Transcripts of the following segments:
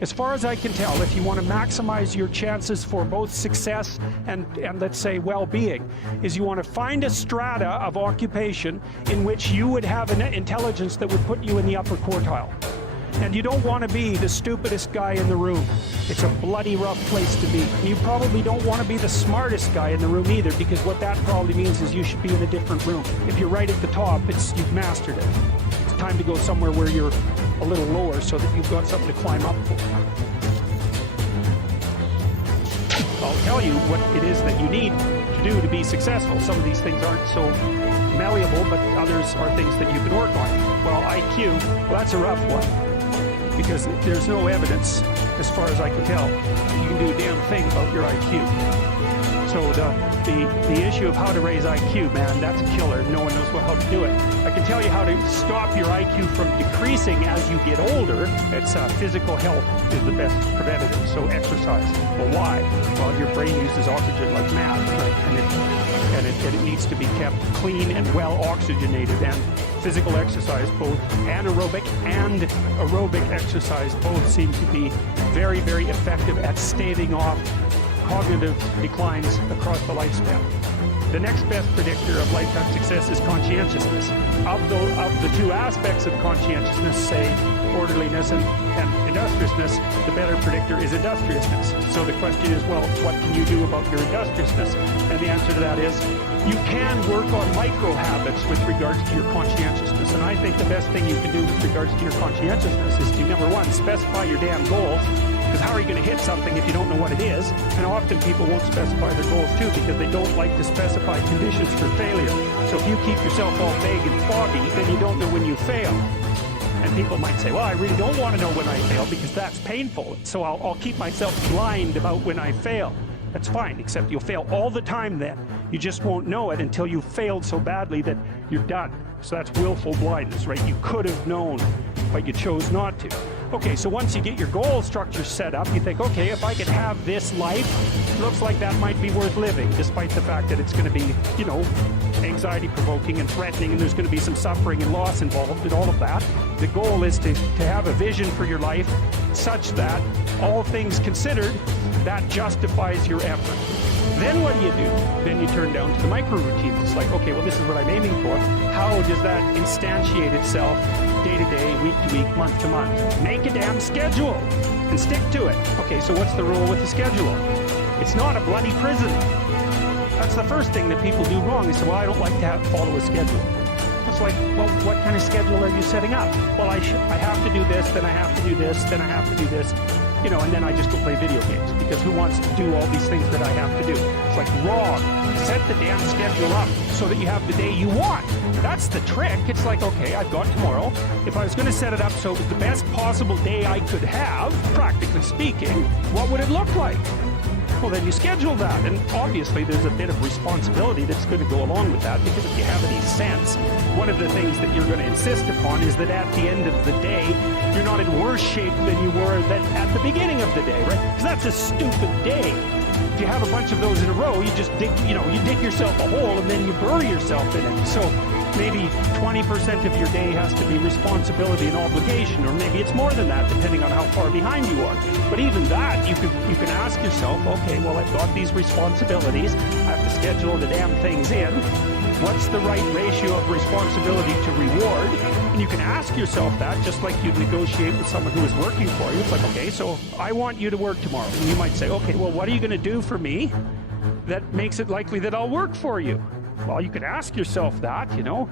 As far as I can tell, if you want to maximize your chances for both success and let's say well-being, is you want to find a strata of occupation in which you would have an intelligence that would put you in the upper quartile. And you don't want to be the stupidest guy in the room. It's a bloody rough place to be. And you probably don't want to be the smartest guy in the room either, because what that probably means is you should be in a different room. If you're right at the top, you've mastered it. It's time to go somewhere where you're a little lower so that you've got something to climb up for. I'll tell you what it is that you need to do to be successful. Some of these things aren't so malleable, but others are things that you can work on. Well, IQ, well, that's a rough one, because there's no evidence, as far as I can tell, that you can do a damn thing about your IQ. So the issue of how to raise IQ, man, that's a killer. No one knows how to do it. I can tell you how to stop your IQ from decreasing as you get older. It's physical health is the best preventative, so exercise. Well, why? Well, your brain uses oxygen like mad, right? And it needs to be kept clean and well oxygenated. And physical exercise, both anaerobic and aerobic exercise, both seem to be very, very effective at staving off cognitive declines across the lifespan. The next best predictor of lifetime success is conscientiousness. Of the two aspects of conscientiousness, say orderliness and industriousness, the better predictor is industriousness. So the question is, well, what can you do about your industriousness? And the answer to that is, you can work on micro habits with regards to your conscientiousness. And I think the best thing you can do with regards to your conscientiousness is to, number one, specify your damn goals. Because how are you going to hit something if you don't know what it is? And often people won't specify their goals too, because they don't like to specify conditions for failure. So if you keep yourself all vague and foggy, then you don't know when you fail. And people might say, well, I really don't want to know when I fail because that's painful. So I'll keep myself blind about when I fail. That's fine, except you'll fail all the time then. You just won't know it until you've failed so badly that you're done. So that's willful blindness, right? You could have known, but you chose not to. Okay, so once you get your goal structure set up, you think, okay, if I could have this life, it looks like that might be worth living, despite the fact that it's going to be, you know, anxiety-provoking and threatening, and there's going to be some suffering and loss involved and all of that. The goal is to have a vision for your life such that, all things considered, that justifies your effort. Then what do? Then you turn down to the micro routines. It's like, okay, well, this is what I'm aiming for. How does that instantiate itself day to day, week to week, month to month? Make a damn schedule and stick to it. Okay, so what's the rule with the schedule? It's not a bloody prison. That's the first thing that people do wrong. They say, well, I don't like to follow a schedule. It's like, well, what kind of schedule are you setting up? Well, I have to do this, then I have to do this, then I have to do this. You know, and then I just go play video games, because who wants to do all these things that I have to do? It's like, wrong. Set the damn schedule up so that you have the day you want. That's the trick. It's like, okay, I've got tomorrow. If I was going to set it up so it was the best possible day I could have, practically speaking, what would it look like? Well, then you schedule that, and obviously there's a bit of responsibility that's going to go along with that, because if you have any sense, one of the things that you're going to insist upon is that at the end of the day, you're not in worse shape than you were at the beginning of the day, right? Because that's a stupid day. If you have a bunch of those in a row, you just dig, you dig yourself a hole and then you bury yourself in it. So maybe 20% of your day has to be responsibility and obligation, or maybe it's more than that, depending on how far behind you are. But even that, you can ask yourself, okay, well, I've got these responsibilities, I have to schedule the damn things in. What's the right ratio of responsibility to reward? And you can ask yourself that, just like you'd negotiate with someone who is working for you. It's like, okay, so I want you to work tomorrow. And you might say, okay, well, what are you going to do for me that makes it likely that I'll work for you? Well, you could ask yourself that, So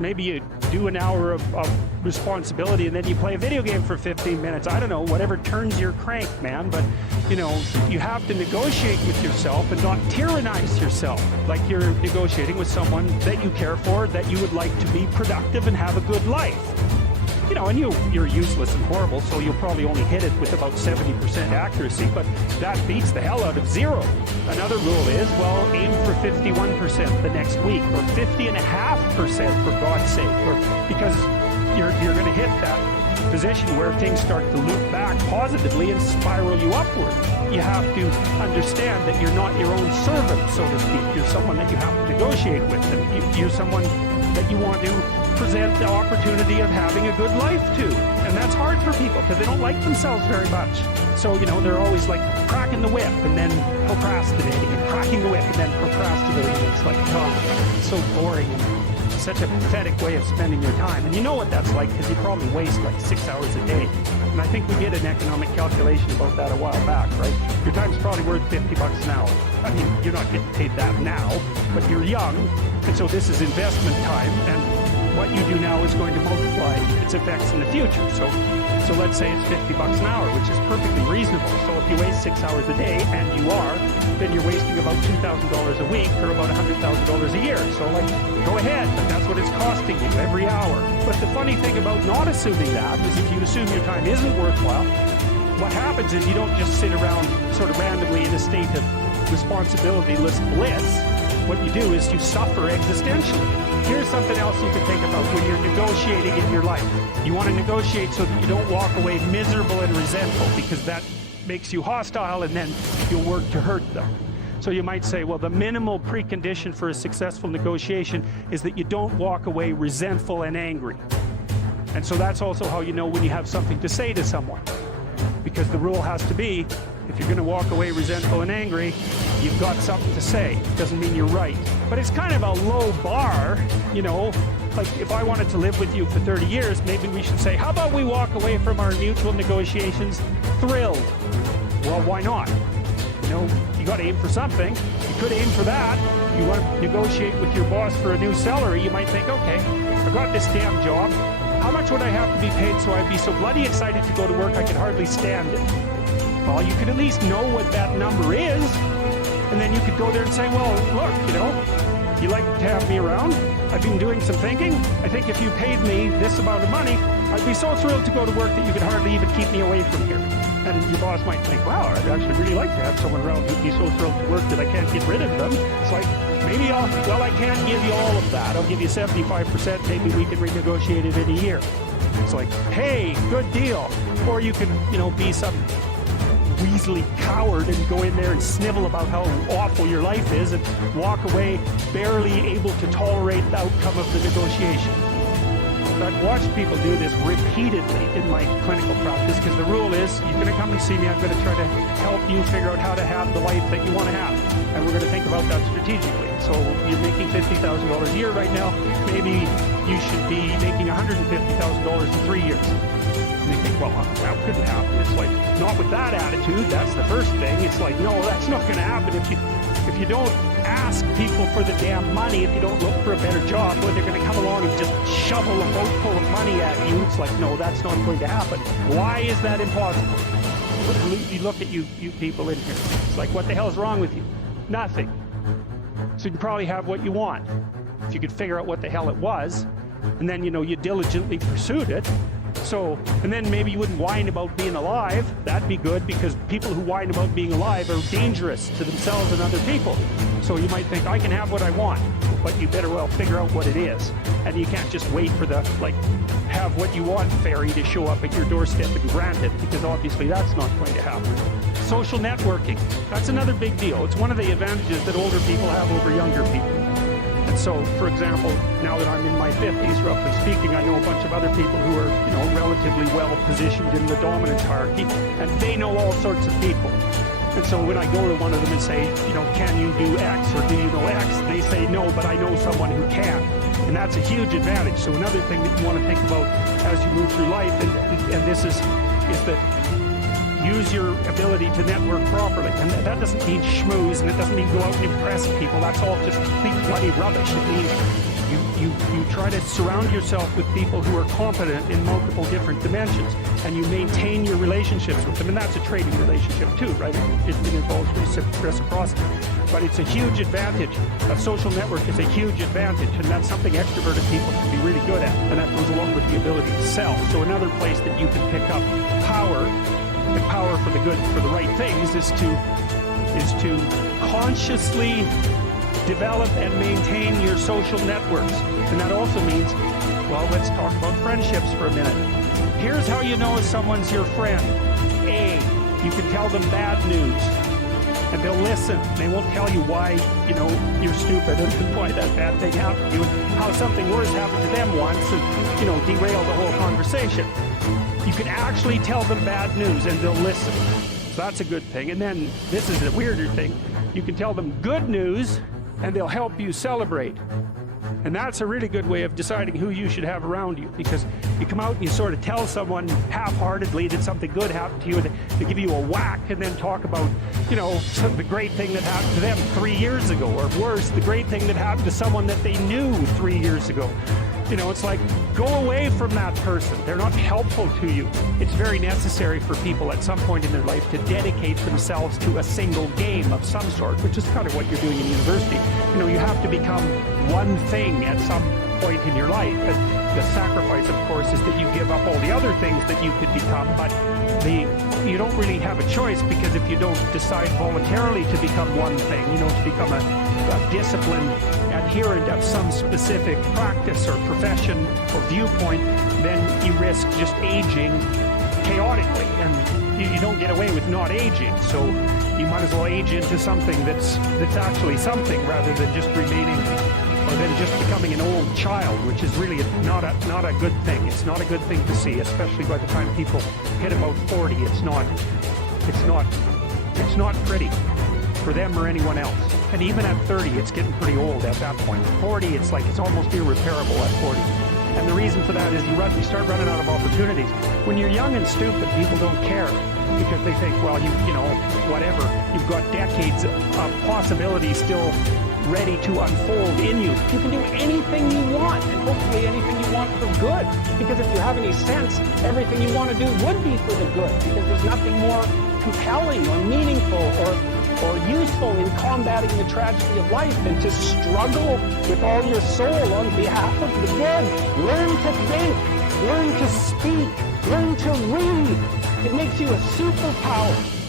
maybe you do an hour of responsibility and then you play a video game for 15 minutes. I don't know, whatever turns your crank, man. But, you have to negotiate with yourself and not tyrannize yourself like you're negotiating with someone that you care for, that you would like to be productive and have a good life. And you're useless and horrible, so you'll probably only hit it with about 70% accuracy, but that beats the hell out of zero. Another rule is, well, aim for 51% the next week, or 50.5% for God's sake, or because you're going to hit that position where things start to loop back positively and spiral you upward. You have to understand that you're not your own servant, so to speak. You're someone that you have to negotiate with, and you're someone that you want to present the opportunity of having a good life to. And that's hard for people because they don't like themselves very much. So, they're always like cracking the whip and then procrastinating, and cracking the whip and then procrastinating. It's like, oh, it's so boring and such a pathetic way of spending your time. And you know what that's like because you probably waste like 6 hours a day. And I think we did an economic calculation about that a while back, right? Your time's probably worth $50 an hour. I mean, you're not getting paid that now, but you're young, and so this is investment time, and what you do now is going to multiply its effects in the future. So let's say it's $50 an hour, which is perfectly reasonable. So if you waste 6 hours a day, and you are, then you're wasting about $2,000 a week, or about $100,000 a year. So go ahead, but that's what it's costing you every hour. But the funny thing about not assuming that is if you assume your time isn't worthwhile, what happens is you don't just sit around sort of randomly in a state of responsibility-less bliss. What you do is you suffer existentially. Here's something else you can think about when you're negotiating in your life. You want to negotiate so that you don't walk away miserable and resentful, because that makes you hostile and then you'll work to hurt them. So you might say, well, the minimal precondition for a successful negotiation is that you don't walk away resentful and angry. And so that's also how you know when you have something to say to someone. Because the rule has to be, if you're going to walk away resentful and angry, you've got something to say. It doesn't mean you're right. But it's kind of a low bar, like if I wanted to live with you for 30 years, maybe we should say, how about we walk away from our mutual negotiations thrilled? Well, why not? You got to aim for something. You could aim for that. You want to negotiate with your boss for a new salary, you might think, okay, I got this damn job. How much would I have to be paid so I'd be so bloody excited to go to work I could hardly stand it? Well, you could at least know what that number is, and then you could go there and say, well, look, you like to have me around. I've been doing some thinking. I think if you paid me this amount of money, I'd be so thrilled to go to work that you could hardly even keep me away from here. And your boss might think, wow, I'd actually really like to have someone around who'd be so thrilled to work that I can't get rid of them. It's like, maybe I can't give you all of that. I'll give you 75%. Maybe we can renegotiate it in a year. It's like, hey, good deal. Or you can, be some weaselly coward and go in there and snivel about how awful your life is and walk away barely able to tolerate the outcome of the negotiation. I've watched people do this repeatedly in my clinical practice, because the rule is, you're going to come and see me, I'm going to try to help you figure out how to have the life that you want to have. And we're going to think about that strategically. So you're making $50,000 a year right now, maybe you should be making $150,000 in 3 years. And they think, well, that couldn't happen. It's like, not with that attitude, that's the first thing. It's like, no, that's not going to happen if you don't ask people for the damn money, if you don't look for a better job, or they're going to come along and just shovel a boat full of money at you. It's like, no, that's not going to happen. Why is that impossible? You look at you people in here. It's like, what the hell is wrong with you? Nothing. So you can probably have what you want. If you could figure out what the hell it was, and then, you diligently pursued it. So, and then maybe you wouldn't whine about being alive. That'd be good, because people who whine about being alive are dangerous to themselves and other people. So you might think, I can have what I want, but you better well figure out what it is. And you can't just wait for the, have what you want fairy to show up at your doorstep and grant it, because obviously that's not going to happen. Social networking, that's another big deal. It's one of the advantages that older people have over younger people. And so, for example, now that I'm in my 50s, roughly speaking, I know a bunch of other people who are, relatively well positioned in the dominance hierarchy, and they know all sorts of people. And so when I go to one of them and say, can you do X, or do you know X? They say, no, but I know someone who can. And that's a huge advantage. So another thing that you want to think about as you move through life, and this is that use your ability to network properly. And that doesn't mean schmooze, and it doesn't mean go out and impress people. That's all just complete bloody rubbish. It means you try to surround yourself with people who are competent in multiple different dimensions, and you maintain your relationships with them. And that's a trading relationship too, right? It involves reciprocity. But it's a huge advantage. A social network is a huge advantage, and that's something extroverted people can be really good at. And that goes along with the ability to sell. So another place that you can pick up power, and power for the good, for the right things, is to consciously develop and maintain your social networks. And that also means, well, let's talk about friendships for a minute. Here's how you know if someone's your friend. A, you can tell them bad news, and they'll listen. They won't tell you why, you're stupid and why that bad thing happened to you, and how something worse happened to them once, and, derail the whole conversation. You can actually tell them bad news and they'll listen. So that's a good thing. And then this is the weirder thing. You can tell them good news and they'll help you celebrate. And that's a really good way of deciding who you should have around you, because you come out and you sort of tell someone half-heartedly that something good happened to you, and they give you a whack and then talk about, the great thing that happened to them 3 years ago, or worse, the great thing that happened to someone that they knew 3 years ago. It's like, go away from that person. They're not helpful to you. It's very necessary for people at some point in their life to dedicate themselves to a single game of some sort, which is kind of what you're doing in university. You have to become one thing at some point in your life. And the sacrifice, of course, is that you give up all the other things that you could become, but you don't really have a choice, because if you don't decide voluntarily to become one thing, to become a disciplined adherent of some specific practice or profession or viewpoint, then you risk just aging chaotically, and you don't get away with not aging. So you might as well age into something that's actually something, rather than just remaining, or then just becoming an old child, which is really not a good thing. It's not a good thing to see, especially by the time people hit about 40. It's not pretty for them or anyone else. And even at 30, it's getting pretty old at that point. 40, it's almost irreparable at 40. And the reason for that is you start running out of opportunities. When you're young and stupid, people don't care, because they think, well, whatever. You've got decades of possibilities still ready to unfold in you. You can do anything you want, and hopefully anything you want for good. Because if you have any sense, everything you want to do would be for the good, because there's nothing more compelling or meaningful or useful in combating the tragedy of life than to struggle with all your soul on behalf of the good. Learn to think, learn to speak, learn to read. It makes you a superpower.